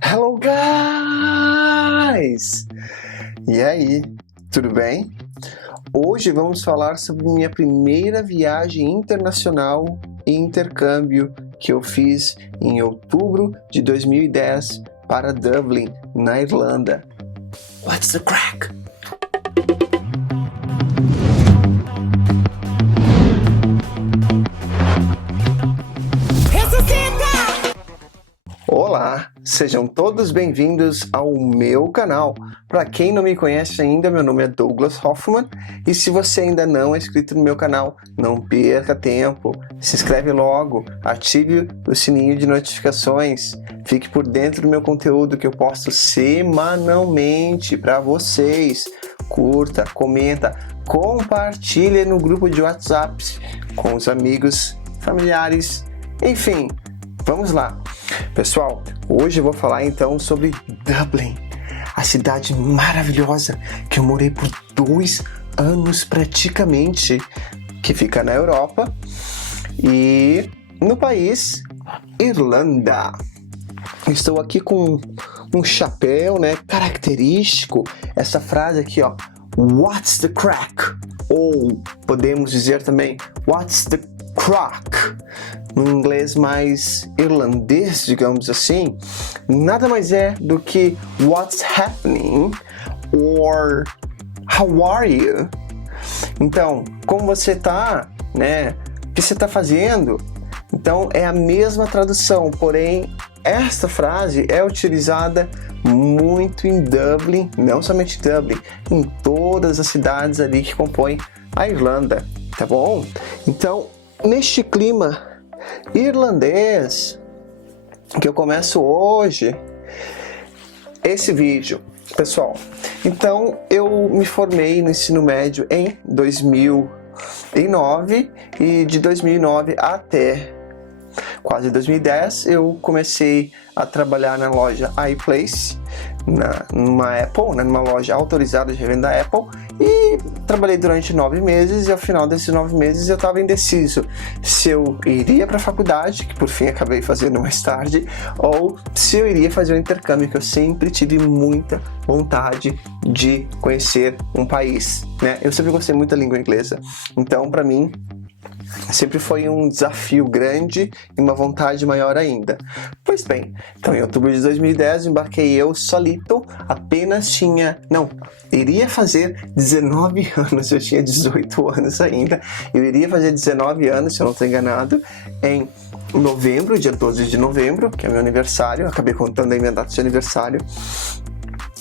Hello guys! E aí, tudo bem? Hoje vamos falar sobre minha primeira viagem internacional e intercâmbio que eu fiz em outubro de 2010 para Dublin, na Irlanda. What's the crack? Olá, sejam todos bem-vindos ao meu canal. Para quem não me conhece ainda, meu nome é Douglas Hoffman e se você ainda não é inscrito no meu canal, não perca tempo, se inscreve logo, ative o sininho de notificações, fique por dentro do meu conteúdo que eu posto semanalmente para vocês. Curta, comenta, compartilhe no grupo de WhatsApp com os amigos, familiares, enfim, vamos lá. Pessoal, hoje eu vou falar então sobre Dublin, a cidade maravilhosa que eu morei por 2 anos praticamente, que fica na Europa e no país Irlanda. Estou aqui com um chapéu, né, característico, essa frase aqui, ó, What's the crack? Ou podemos dizer também What's the crack? No inglês mais irlandês, digamos assim, nada mais é do que What's happening? Or How are you? Então, como você tá, né? O que você tá fazendo? Então, é a mesma tradução, porém, esta frase é utilizada muito em Dublin, não somente em Dublin, em todas as cidades ali que compõem a Irlanda, tá bom? Então, neste clima irlandês que eu começo hoje esse vídeo, pessoal. Então, eu me formei no ensino médio em 2009 e de 2009 até quase 2010 eu comecei a trabalhar na loja iPlace, numa Apple, numa loja autorizada de revenda da Apple, e trabalhei durante 9 meses e ao final desses 9 meses eu estava indeciso se eu iria para a faculdade, que por fim acabei fazendo mais tarde, ou se eu iria fazer um intercâmbio, que eu sempre tive muita vontade de conhecer um país, né? Eu sempre gostei muito da língua inglesa, então para mim sempre foi um desafio grande e uma vontade maior ainda. Pois bem, então em outubro de 2010 embarquei eu solito, iria fazer 19 anos, eu tinha 18 anos ainda, eu iria fazer 19 anos, se eu não estou enganado, em novembro, dia 12 de novembro, que é meu aniversário, acabei contando aí minha data de aniversário.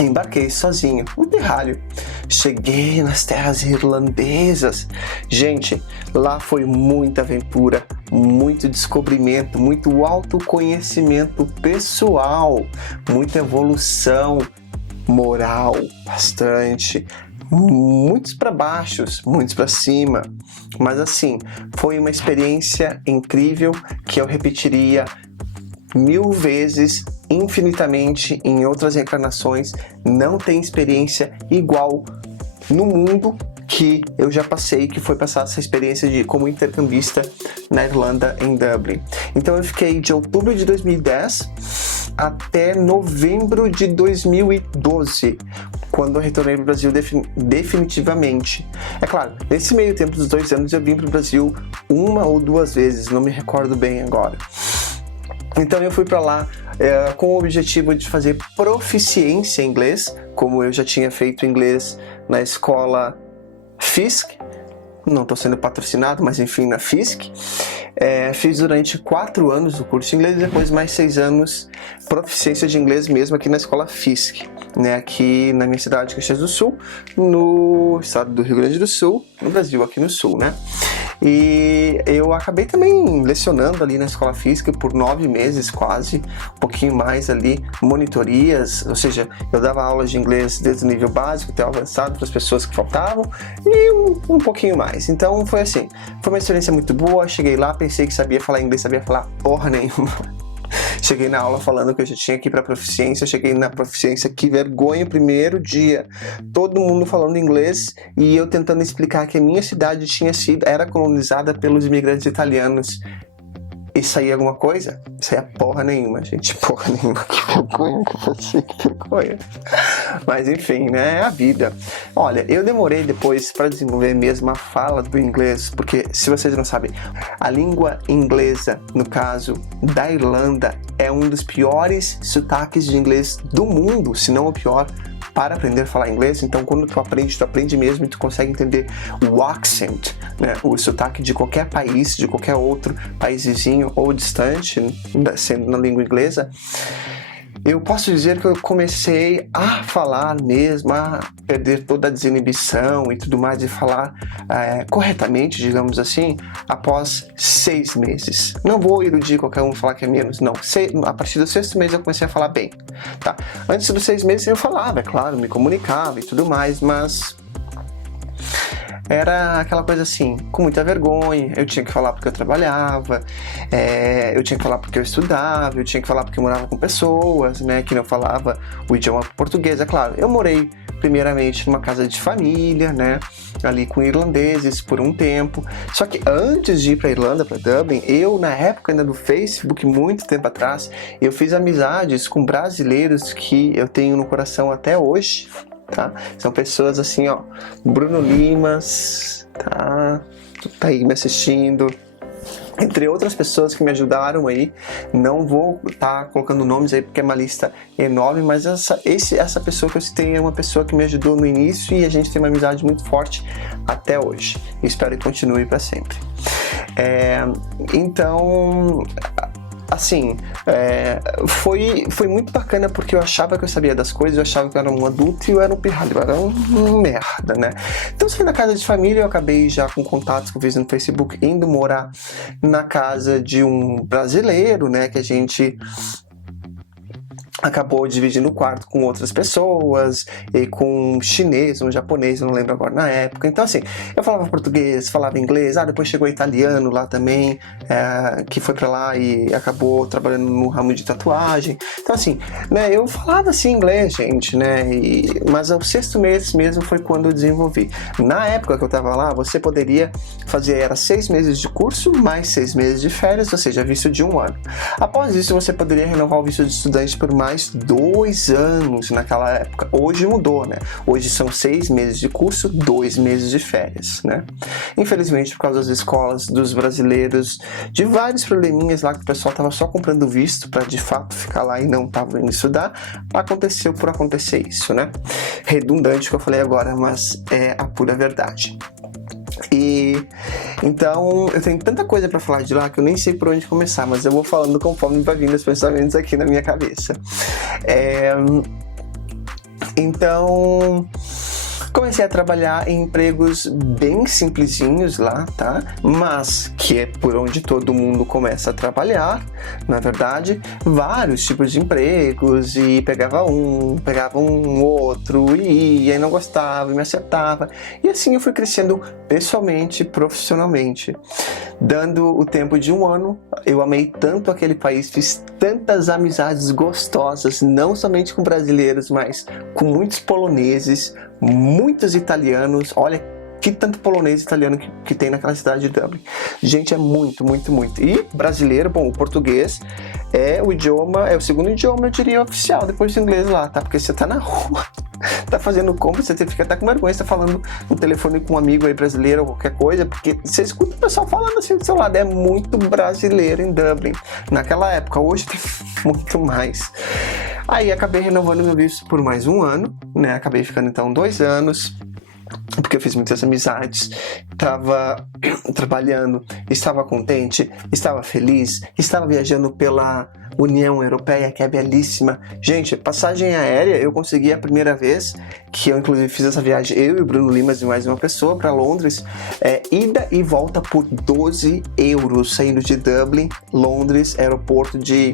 Embarquei sozinho, um pirralho. Cheguei nas terras irlandesas. Gente, lá foi muita aventura, muito descobrimento, muito autoconhecimento pessoal, muita evolução moral, bastante. Muitos para baixos, muitos para cima. Mas assim, foi uma experiência incrível que eu repetiria 1000 vezes, infinitamente, em outras encarnações. Não tem experiência igual no mundo que eu já passei, que foi passar essa experiência como intercambista na Irlanda, em Dublin. Então eu fiquei de outubro de 2010 até novembro de 2012, quando eu retornei para o Brasil definitivamente. É claro, nesse meio tempo dos 2 anos eu vim para o Brasil 1 ou 2 vezes, não me recordo bem agora. Então eu fui para lá com o objetivo de fazer proficiência em inglês, como eu já tinha feito inglês na escola Fisk, não estou sendo patrocinado, mas enfim, na Fisk. Fiz durante 4 anos o curso de inglês e depois mais 6 anos proficiência de inglês mesmo aqui na escola Fisk, né, aqui na minha cidade, Caxias do Sul, no estado do Rio Grande do Sul, no Brasil, aqui no Sul, né? E eu acabei também lecionando ali na escola física por 9 meses quase, um pouquinho mais ali, monitorias, ou seja, eu dava aulas de inglês desde o nível básico até o avançado para as pessoas que faltavam e um pouquinho mais. Então foi assim, foi uma experiência muito boa. Cheguei lá, pensei que sabia falar inglês, sabia falar porra nenhuma. Cheguei na aula falando que eu já tinha que ir para proficiência, cheguei na proficiência, que vergonha, primeiro dia, todo mundo falando inglês e eu tentando explicar que a minha cidade era colonizada pelos imigrantes italianos. e saía alguma coisa? Saía porra nenhuma, gente. Porra nenhuma. Que vergonha que eu passei, que vergonha. Mas enfim, né? É a vida. Olha, eu demorei depois para desenvolver mesmo a fala do inglês, porque se vocês não sabem, a língua inglesa, no caso da Irlanda, é um dos piores sotaques de inglês do mundo, se não o pior, para aprender a falar inglês. Então quando tu aprende mesmo e tu consegue entender o accent, né, o sotaque de qualquer país, de qualquer outro país vizinho ou distante, sendo na língua inglesa. Eu posso dizer que eu comecei a falar mesmo, a perder toda a desinibição e tudo mais, e falar corretamente, digamos assim, após 6 meses. Não vou iludir qualquer um falar que é menos, não. A partir do 6º mês eu comecei a falar bem, tá? Antes dos 6 meses eu falava, é claro, me comunicava e tudo mais, mas era aquela coisa assim, com muita vergonha. Eu tinha que falar porque eu trabalhava, eu tinha que falar porque eu estudava, eu tinha que falar porque eu morava com pessoas, né, que não falava o idioma português. É claro, eu morei primeiramente numa casa de família, né, ali com irlandeses por um tempo. Só que antes de ir para Irlanda, para Dublin, eu, na época ainda do Facebook, muito tempo atrás, eu fiz amizades com brasileiros que eu tenho no coração até hoje. Tá? São pessoas assim, ó, Bruno Limas, tá? Tu tá aí me assistindo, entre outras pessoas que me ajudaram aí. Não vou estar colocando nomes aí porque é uma lista enorme, mas essa pessoa que eu citei é uma pessoa que me ajudou no início e a gente tem uma amizade muito forte até hoje. E espero que continue para sempre. Então, assim, foi muito bacana, porque eu achava que eu sabia das coisas, eu achava que eu era um adulto e eu era um pirralho, eu era um merda, né? Então, saí da casa de família, eu acabei já com contatos que eu fiz no Facebook, indo morar na casa de um brasileiro, né, que a gente acabou dividindo o quarto com outras pessoas, e com um chinês, um japonês, eu não lembro agora na época. Então assim, eu falava português, falava inglês, depois chegou italiano lá também, que foi pra lá e acabou trabalhando no ramo de tatuagem. Então assim, né, eu falava assim inglês, gente, né, mas ao 6º mês mesmo foi quando eu desenvolvi. Na época que eu tava lá, você poderia fazer, era 6 meses de curso, mais 6 meses de férias, ou seja, visto de 1 ano. Após isso, você poderia renovar o visto de estudante por mais 2 anos naquela época. Hoje mudou, né? Hoje são 6 meses de curso, 2 meses de férias, né? Infelizmente, por causa das escolas dos brasileiros, de vários probleminhas lá que o pessoal tava só comprando visto para de fato ficar lá e não tava indo estudar, aconteceu por acontecer isso, né? Redundante o que eu falei agora, mas é a pura verdade. E então eu tenho tanta coisa para falar de lá que eu nem sei por onde começar, mas eu vou falando conforme vai vindo os pensamentos aqui na minha cabeça. Então comecei a trabalhar em empregos bem simplesinhos lá, tá? Mas que é por onde todo mundo começa a trabalhar, na verdade, vários tipos de empregos, e pegava um outro, e aí não gostava, e me acertava. E assim eu fui crescendo pessoalmente, profissionalmente. Dando o tempo de 1 ano, eu amei tanto aquele país, fiz tantas amizades gostosas, não somente com brasileiros, mas com muitos poloneses, muitos italianos. Olha que tanto polonês e italiano que tem naquela cidade de Dublin. Gente, é muito, muito, muito. E brasileiro, bom, o português é o idioma, é o 2º idioma, eu diria, oficial, depois do inglês lá, tá? Porque você tá na rua, tá fazendo compra, você fica até com vergonha, você tá falando no telefone com um amigo aí brasileiro ou qualquer coisa, porque você escuta o pessoal falando assim do seu lado. É muito brasileiro em Dublin naquela época. Hoje tem muito mais. Aí acabei renovando meu visto por mais 1 ano, né? Acabei ficando então 2 anos, porque eu fiz muitas amizades, estava trabalhando, estava contente, estava feliz, estava viajando pela União Europeia, que é belíssima. Gente, passagem aérea, eu consegui a primeira vez, que eu inclusive fiz essa viagem, eu e o Bruno Limas e mais uma pessoa, para Londres, ida e volta por 12 euros, saindo de Dublin, Londres, aeroporto de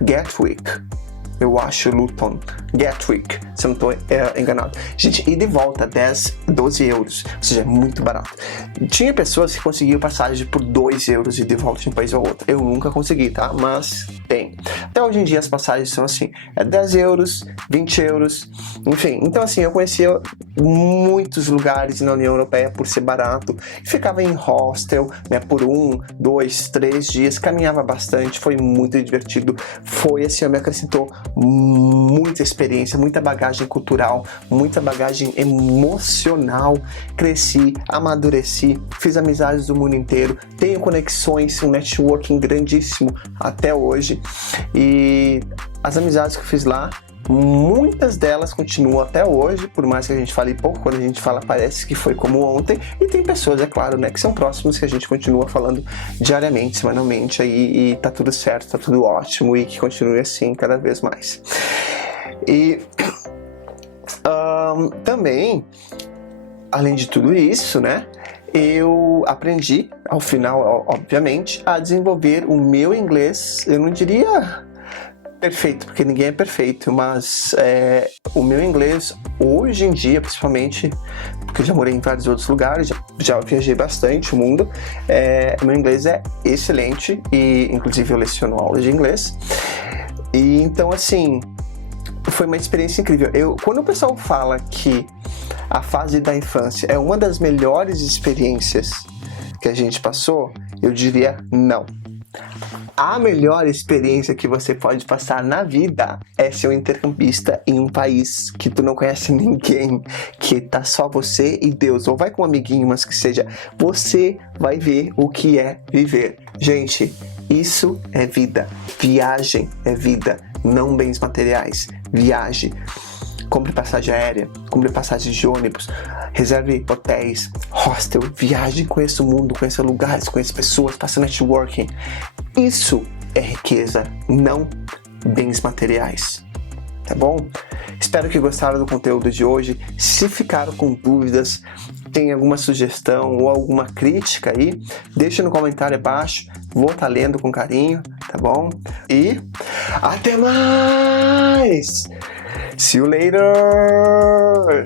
Gatwick. eu acho, Luton, Gatwick, se eu não estou enganado. Gente, ida e volta, 12 euros, ou seja, é muito barato. Tinha pessoas que conseguiam passagem por 2 euros ida e volta de um país ao outro. Eu nunca consegui, tá? Mas tem. Até hoje em dia as passagens são assim, 10 euros, 20 euros, enfim. Então assim, eu conhecia muitos lugares na União Europeia por ser barato. Ficava em hostel, né, por 1, 2, 3 dias, caminhava bastante, foi muito divertido. Foi assim, me acrescentou muita experiência, muita bagagem cultural, muita bagagem emocional. Cresci, amadureci, fiz amizades do mundo inteiro, tenho conexões, um networking grandíssimo até hoje. E as amizades que eu fiz lá, muitas delas continuam até hoje, por mais que a gente fale pouco, quando a gente fala parece que foi como ontem, e tem pessoas, é claro, né, que são próximas, que a gente continua falando diariamente, semanalmente, aí, e tá tudo certo, tá tudo ótimo, e que continue assim cada vez mais. E também, além de tudo isso, né, eu aprendi, ao final, obviamente, a desenvolver o meu inglês, eu não diria perfeito, porque ninguém é perfeito, mas o meu inglês, hoje em dia, principalmente, porque eu já morei em vários outros lugares, já viajei bastante o mundo, meu inglês é excelente, e inclusive eu leciono aulas de inglês, e então assim, foi uma experiência incrível. Quando o pessoal fala que a fase da infância é uma das melhores experiências que a gente passou, eu diria não. A melhor experiência que você pode passar na vida é ser um intercambista em um país que tu não conhece ninguém, que tá só você e Deus, ou vai com um amiguinho, mas que seja, você vai ver o que é viver. Gente, isso é vida. Viagem é vida, não bens materiais. Viaje. Compre passagem aérea, compre passagem de ônibus, reserve hotéis, hostel, viaje, conheça o mundo, conheça lugares, conheça pessoas, faça networking. Isso é riqueza, não bens materiais. Tá bom? Espero que gostaram do conteúdo de hoje. Se ficaram com dúvidas, tem alguma sugestão ou alguma crítica aí, deixa no comentário abaixo. Vou estar lendo com carinho, tá bom? E até mais! See you later!